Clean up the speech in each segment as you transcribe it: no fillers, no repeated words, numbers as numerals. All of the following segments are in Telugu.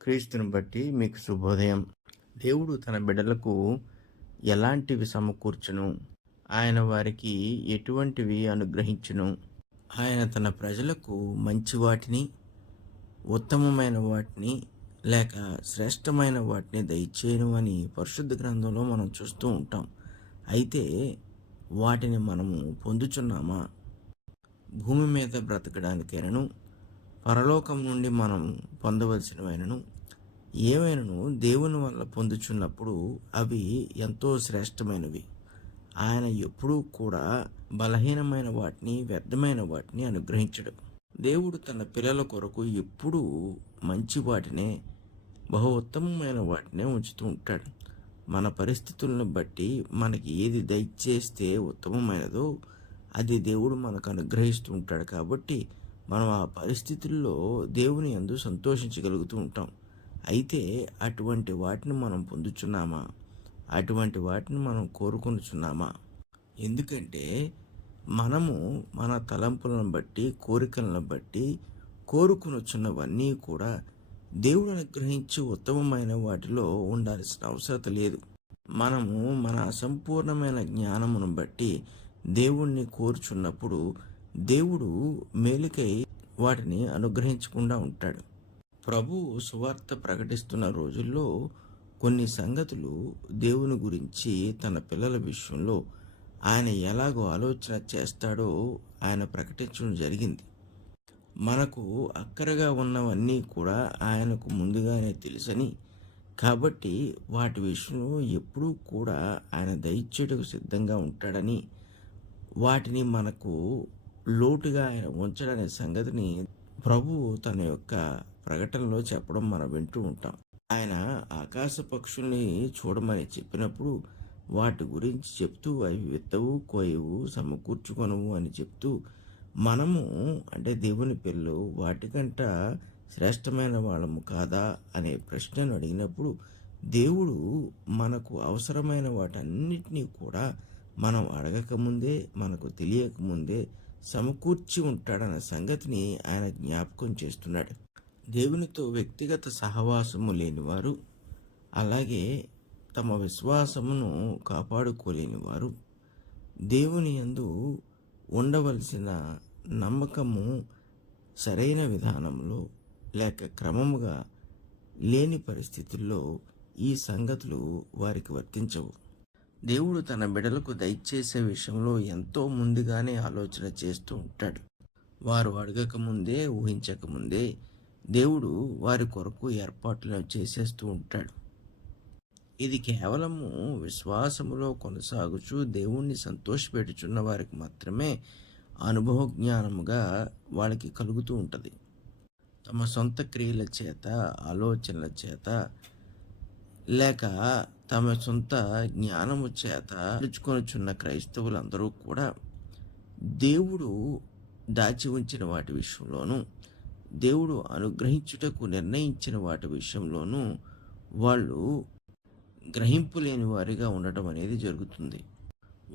క్రీస్తుని బట్టి మీకు శుభోదయం. దేవుడు తన బిడ్డలకు ఎలాంటివి సమకూర్చును, ఆయన వారికి ఎటువంటివి అనుగ్రహించును, ఆయన తన ప్రజలకు మంచి వాటిని, ఉత్తమమైన వాటిని లేక శ్రేష్టమైన వాటిని దయచేయను అని పరిశుద్ధ గ్రంథంలో మనం చూస్తూ ఉంటాం. అయితే వాటిని మనము పొందుచున్నామా? భూమి మీద బ్రతకడానికైనను, పరలోకం నుండి మనం పొందవలసినవైనను ఏవైనను దేవుని వల్ల పొందుచున్నప్పుడు అవి ఎంతో శ్రేష్టమైనవి. ఆయన ఎప్పుడూ కూడా బలహీనమైన వాటిని, వ్యర్థమైన వాటిని అనుగ్రహించడు. దేవుడు తన పిల్లల కొరకు ఎప్పుడూ మంచి వాటినే, బహు ఉత్తమమైన వాటినే ఉంచుతూ ఉంటాడు. మన పరిస్థితులను బట్టి మనకి ఏది దయచేస్తే ఉత్తమమైనదో అది దేవుడు మనకు అనుగ్రహిస్తూ ఉంటాడు. కాబట్టి మనం ఆ పరిస్థితుల్లో దేవుని యందు సంతోషించగలుగుతూ ఉంటాం. అయితే అటువంటి వాటిని మనం పొందుచున్నామా? అటువంటి వాటిని మనం కోరుకొనుచున్నామా? ఎందుకంటే మనము మన తలంపులను బట్టి, కోరికలను బట్టి కోరుకొనుచున్నవన్నీ కూడా దేవుడు అనుగ్రహించి ఉత్తమమైన వాటిలో ఉండాల్సిన అవసరం లేదు. మనము మన అసంపూర్ణమైన జ్ఞానమును బట్టి దేవుణ్ణి కోరుచున్నప్పుడు దేవుడు మేలుకై వాటిని అనుగ్రహించకుండా ఉంటాడు. ప్రభువు సువార్త ప్రకటిస్తున్న రోజుల్లో కొన్ని సంగతులు దేవుని గురించి తన పిల్లల విషయంలో ఆయన ఎలాగో ఆలోచన చేస్తాడో ఆయన ప్రకటించడం జరిగింది. మనకు అక్కరగా ఉన్నవన్నీ కూడా ఆయనకు ముందుగానే తెలుసని, కాబట్టి వాటి విషయంలో ఎప్పుడూ కూడా ఆయన దయచేయటకు సిద్ధంగా ఉంటాడని, వాటిని మనకు లోటుగా ఆయన ఉంచడనే సంగతిని ప్రభువు తన యొక్క ప్రకటనలో చెప్పడం మనం వింటూ ఉంటాం. ఆయన ఆకాశ పక్షుల్ని చూడమని చెప్పినప్పుడు వాటి గురించి చెప్తూ అవి విత్తవు, కోయవు, సమకూర్చుకొనవు అని చెప్తూ మనము అంటే దేవుని పిల్లలు వాటికంట శ్రేష్టమైన వాళ్ళము కాదా అనే ప్రశ్నను అడిగినప్పుడు దేవుడు మనకు అవసరమైన వాటన్నిటినీ కూడా మనం అడగకముందే, మనకు తెలియకముందే సమకూర్చి ఉంటాడన్న సంగతిని ఆయన జ్ఞాపకం చేస్తున్నాడు. దేవునితో వ్యక్తిగత సహవాసము లేనివారు, అలాగే తమ విశ్వాసమును కాపాడుకోలేని వారు, దేవుని యందు ఉండవలసిన నమ్మకము సరైన విధానంలో లేక క్రమముగా లేని పరిస్థితుల్లో ఈ సంగతులు వారికి వర్తించవు. దేవుడు తన బిడ్డలకు దయచేసే విషయంలో ఎంతో ముందుగానే ఆలోచన చేస్తూ ఉంటాడు. వారు అడగకముందే, ఊహించకముందే దేవుడు వారి కొరకు ఏర్పాట్లను చేసేస్తూ ఉంటాడు. ఇది కేవలము విశ్వాసములో కొనసాగుచు దేవుణ్ణి సంతోషపెట్టుచున్న వారికి మాత్రమే అనుభవ జ్ఞానముగా వాళ్ళకి కలుగుతూ ఉంటుంది. తమ సొంత క్రియల చేత, ఆలోచనల చేత లేక తమ సొంత జ్ఞానము చేత నడుచుకొనుచున్న క్రైస్తవులందరూ కూడా దేవుడు దాచి ఉంచిన వాటి విషయంలోనూ, దేవుడు అనుగ్రహించుటకు నిర్ణయించిన వాటి విషయంలోనూ వాళ్ళు గ్రహింపు లేని వారిగా ఉండటం అనేది జరుగుతుంది.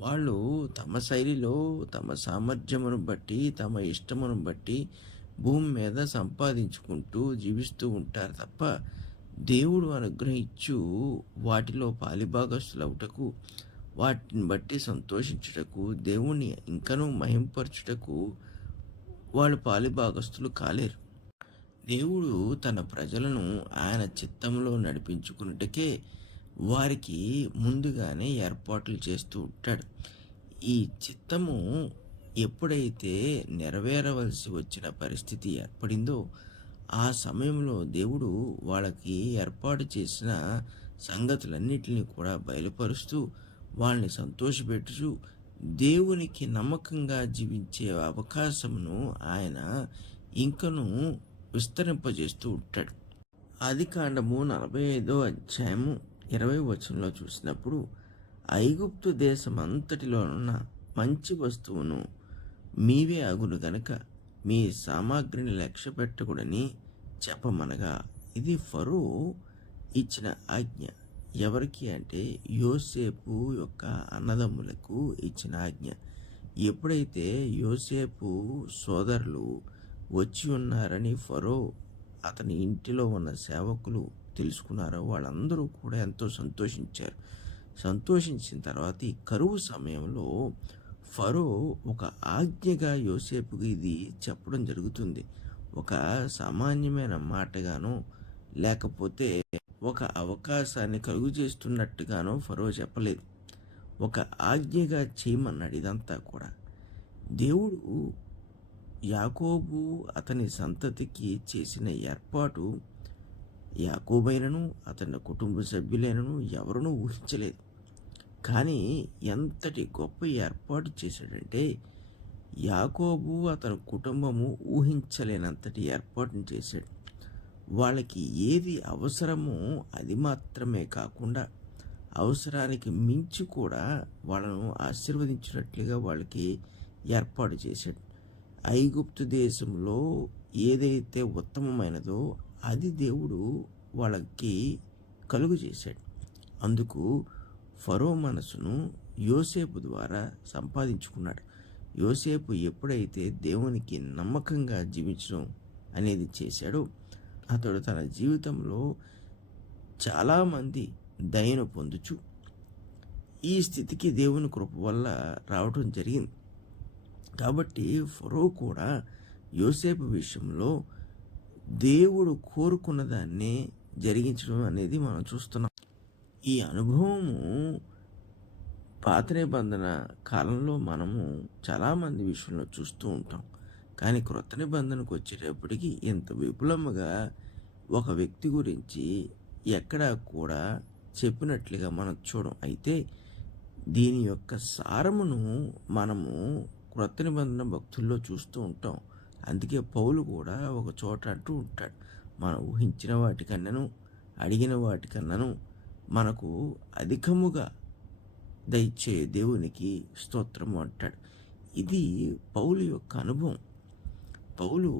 వాళ్ళు తమ శైలిలో, తమ సామర్థ్యమును బట్టి, తమ ఇష్టమును బట్టి భూమి మీద సంపాదించుకుంటూ జీవిస్తూ ఉంటారు తప్ప దేవుడు అనుగ్రహించు వాటిలో పాలిభాగస్తులవుటకు, వాటిని బట్టి సంతోషించుటకు, దేవుణ్ణి ఇంకనూ మహింపరచుటకు వాళ్ళు పాలిభాగస్తులు కాలేరు. దేవుడు తన ప్రజలను ఆయన చిత్తంలో నడిపించుకున్నట్టుకే వారికి ముందుగానే ఏర్పాట్లు చేస్తూ ఉంటాడు. ఈ చిత్తము ఎప్పుడైతే నెరవేరవలసి వచ్చిన పరిస్థితి ఏర్పడిందో ఆ సమయంలో దేవుడు వాళ్ళకి ఏర్పాటు చేసిన సంగతులన్నిటిని కూడా బయలుపరుస్తూ వాళ్ళని సంతోషపెట్టుచు దేవునికి నమ్మకంగా జీవించే అవకాశమును ఆయన ఇంకను విస్తరింపజేస్తూ ఉంటాడు. ఆదికాండము 45:20 చూసినప్పుడు, ఐగుప్తు దేశమంతటిలోనున్న మంచి వస్తువును మీవే అగును గనుక మీ సామాగ్రిని లక్ష్య పెట్టకూడని చెప్పమనగా, ఇది ఫరో ఇచ్చిన ఆజ్ఞ. ఎవరికి అంటే యోసేపు యొక్క అన్నదమ్ములకు ఇచ్చిన ఆజ్ఞ. ఎప్పుడైతే యోసేపు సోదరులు వచ్చి ఉన్నారని ఫరో అతని ఇంటిలో ఉన్న సేవకులు తెలుసుకున్నారో వాళ్ళందరూ కూడా ఎంతో సంతోషించారు. సంతోషించిన తర్వాత ఈ కరువు సమయంలో ఫరో ఒక ఆజ్ఞగా యోసేపుకి ఇది చెప్పడం జరుగుతుంది. ఒక సామాన్యమైన మాటగానో లేకపోతే ఒక అవకాశాన్ని కలుగు చేస్తున్నట్టుగానో ఫరో చెప్పలేదు. ఒక ఆజ్ఞగా చేయమన్నాడు ఇదంతా కూడా. దేవుడు యాకోబు అతని సంతతికి చేసిన ఏర్పాటు యాకోబైనను అతని కుటుంబ సభ్యులైనను ఎవరునూ ఊహించలేదు. కానీ ఎంతటి గొప్ప ఏర్పాటు చేశాడంటే యాకోబు అతని కుటుంబము ఊహించలేనంతటి ఏర్పాటును చేశాడు. వాళ్ళకి ఏది అవసరమో అది మాత్రమే కాకుండా అవసరానికి మించి కూడా వాళ్ళను ఆశీర్వదించినట్లుగా వాళ్ళకి ఏర్పాటు చేశాడు. ఐగుప్తు దేశంలో ఏదైతే ఉత్తమమైనదో అది దేవుడు వాళ్ళకి కలుగు చేశాడు. అందుకు ఫరో మనసును యోసేపు ద్వారా సంపాదించుకున్నాడు. యోసేపు ఎప్పుడైతే దేవునికి నమ్మకంగా జీవించడం అనేది చేశాడో అతడు తన జీవితంలో చాలామంది దయను పొందుచు ఈ స్థితికి దేవుని కృప వల్ల రావటం జరిగింది. కాబట్టి ఫరో కూడా యోసేపు విషయంలో దేవుడు కోరుకున్న దాన్ని జరిగించడం అనేది మనం చూస్తున్నాం. ఈ అనుభవము పాత నిబంధన కాలంలో మనము చాలామంది విషయంలో చూస్తూ ఉంటాం. కానీ క్రొత్త నిబంధనకు వచ్చేటప్పటికి ఇంత విపులముగా ఒక వ్యక్తి గురించి ఎక్కడా కూడా చెప్పినట్లుగా మనం చూడం. అయితే దీని యొక్క సారమును మనము క్రొత్త నిబంధన భక్తుల్లో చూస్తూ ఉంటాం. అందుకే పౌలు కూడా ఒక చోట అంటూ ఉంటాడు, మనం ఊహించిన వాటికన్నాను అడిగిన వాటికన్నాను మనకు అధికముగా దయచే దేవునికి స్తోత్రము అంటాడు. ఇది పౌలు యొక్క అనుభవం. పౌలు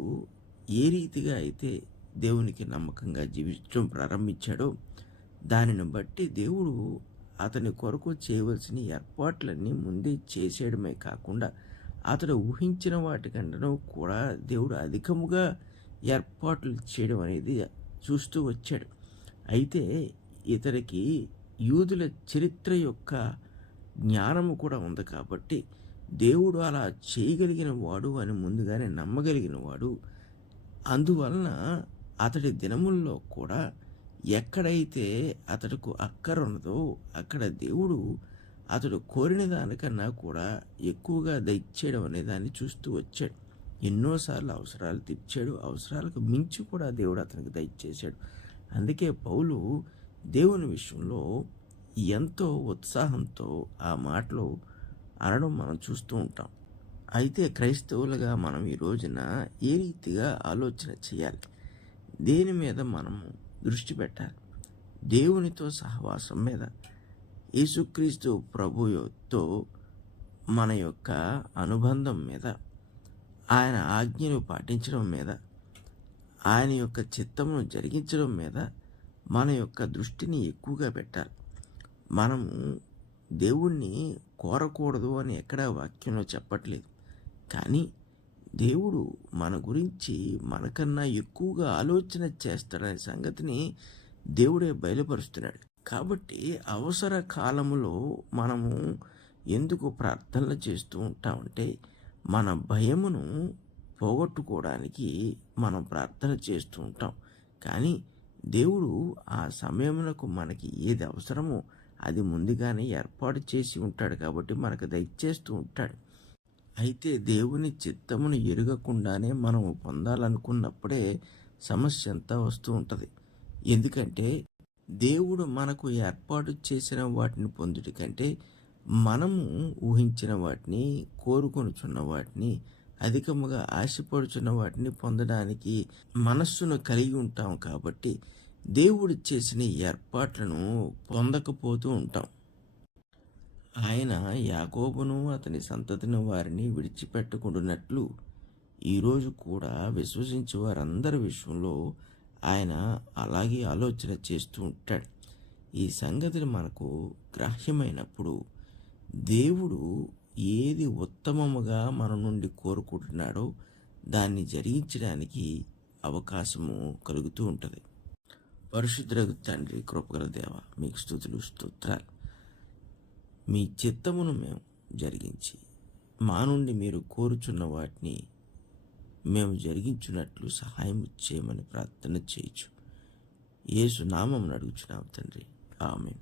ఏ రీతిగా అయితే దేవునికి నమ్మకంగా జీవించడం ప్రారంభించాడో దానిని బట్టి దేవుడు అతని కొరకు చేయవలసిన ఏర్పాట్లన్నీ ముందే చేసేయడమే కాకుండా అతడు ఊహించిన వాటికంటను కూడా దేవుడు అధికముగా ఏర్పాట్లు చేయడం అనేది చూస్తూ వచ్చాడు. అయితే ఇతనికి యూదుల చరిత్ర యొక్క జ్ఞానము కూడా ఉంది కాబట్టి దేవుడు అలా చేయగలిగిన వాడు అని ముందుగానే నమ్మగలిగిన వాడు. అందువలన అతడి దినముల్లో కూడా ఎక్కడైతే అతడుకు అక్కర ఉన్నదో అక్కడ దేవుడు అతడు కోరిన దానికన్నా కూడా ఎక్కువగా దయచేయడం అనే దాన్ని చూస్తూ వచ్చాడు. ఎన్నోసార్లు అవసరాలు తీర్చాడు, అవసరాలకు మించి కూడా దేవుడు అతనికి దయచేశాడు. అందుకే పౌలు దేవుని విషయంలో ఎంతో ఉత్సాహంతో ఆ మాటలు అనడం మనం చూస్తూ ఉంటాం. అయితే క్రైస్తవులుగా మనం ఈ రోజున ఏ రీతిగా ఆలోచన చేయాలి, దేని మీద మనము దృష్టి పెట్టాలి? దేవునితో సహవాసం మీద, యేసుక్రీస్తు ప్రభుతో మన యొక్క అనుబంధం మీద, ఆయన ఆజ్ఞను పాటించడం మీద, ఆయన యొక్క చిత్తమును జరిగించడం మీద మన యొక్క దృష్టిని ఎక్కువగా పెట్టాలి. మనము దేవుణ్ణి కోరకూడదు అని ఎక్కడా వాక్యంలో చెప్పట్లేదు. కానీ దేవుడు మన గురించి మనకన్నా ఎక్కువగా ఆలోచన చేస్తాడనే సంగతిని దేవుడే బయలుపరుస్తున్నాడు. కాబట్టి అవసర కాలములో మనము ఎందుకు ప్రార్థనలు చేస్తూ ఉంటామంటే మన భయమును పోగొట్టుకోవడానికి మనం ప్రార్థన చేస్తూ ఉంటాం. కానీ దేవుడు ఆ సమయమునకు మనకి ఏది అవసరమో అది ముందుగానే ఏర్పాటు చేసి ఉంటాడు కాబట్టి మనకు దయచేస్తూ ఉంటాడు. అయితే దేవుని చిత్తమును ఎరగకుండానే మనము పొందాలనుకున్నప్పుడే సమస్య అంతా వస్తూ ఉంటుంది. ఎందుకంటే దేవుడు మనకు ఏర్పాటు చేసిన వాటిని పొందుట కంటే మనము ఊహించిన వాటిని, కోరుకొనుచున్న వాటిని, అధికముగా ఆశపడుచున్న వాటిని పొందడానికి మనస్సును కలిగి ఉంటాం. కాబట్టి దేవుడు చేసిన ఏర్పాట్లను పొందకపోతూ ఉంటాం. ఆయన యాకోబును అతని సంతతిని వారిని విడిచిపెట్టకుండానట్లు ఈరోజు కూడా విశ్వసించే వారందరి విషయంలో ఆయన అలాగే ఆలోచన చేస్తూ ఉంటాడు. ఈ సంగతిని మనకు గ్రాహ్యమైనప్పుడు దేవుడు ఏది ఉత్తమముగా మన నుండి కోరుకుంటున్నాడో దాన్ని జరిగించడానికి అవకాశము కలుగుతూ ఉంటుంది. పరిశుద్ధుడగు తండ్రి, కృపగల దేవ, మీకు స్తుతులు స్తోత్రాలు. మీ చిత్తమును మేము జరిగించి మా నుండి మీరు కోరుచున్న వాటిని మేము జరిగించున్నట్లు సహాయం చేయమని ప్రార్థన చేయొచ్చు. యేసు నామమున అడుగుచున్నాం తండ్రి, ఆమేన్.